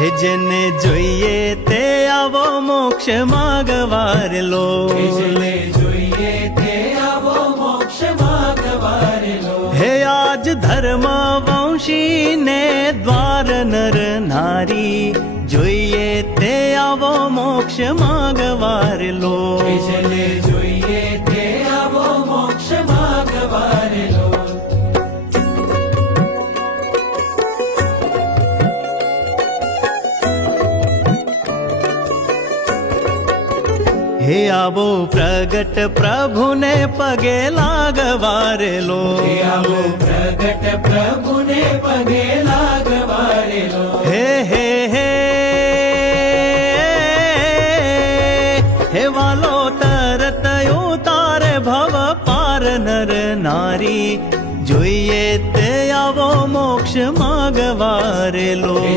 હે જેને જોઈએ તે આવો મોક્ષ માગવારેલો, જેને જોઈએ તે આવો મોક્ષ માગવારેલો. હે આજ ધર્મ વંશી ને દ્વાર નર નારી, જોઈએ તે આવો મોક્ષ માગવારેલો. જેને જોઈએ તે આવો મોક્ષ માગવારેલો. હે આવો પ્રગટ પ્રભુને પગે લાગવારેલો, હે આવો પ્રગટ પ્રભુને પગે લાગવારેલો. હે હે હે હે વાલો તરત ઉતારે ભવ પાર નર નારી, જોઈએ તે આવો મોક્ષ માગવારેલો.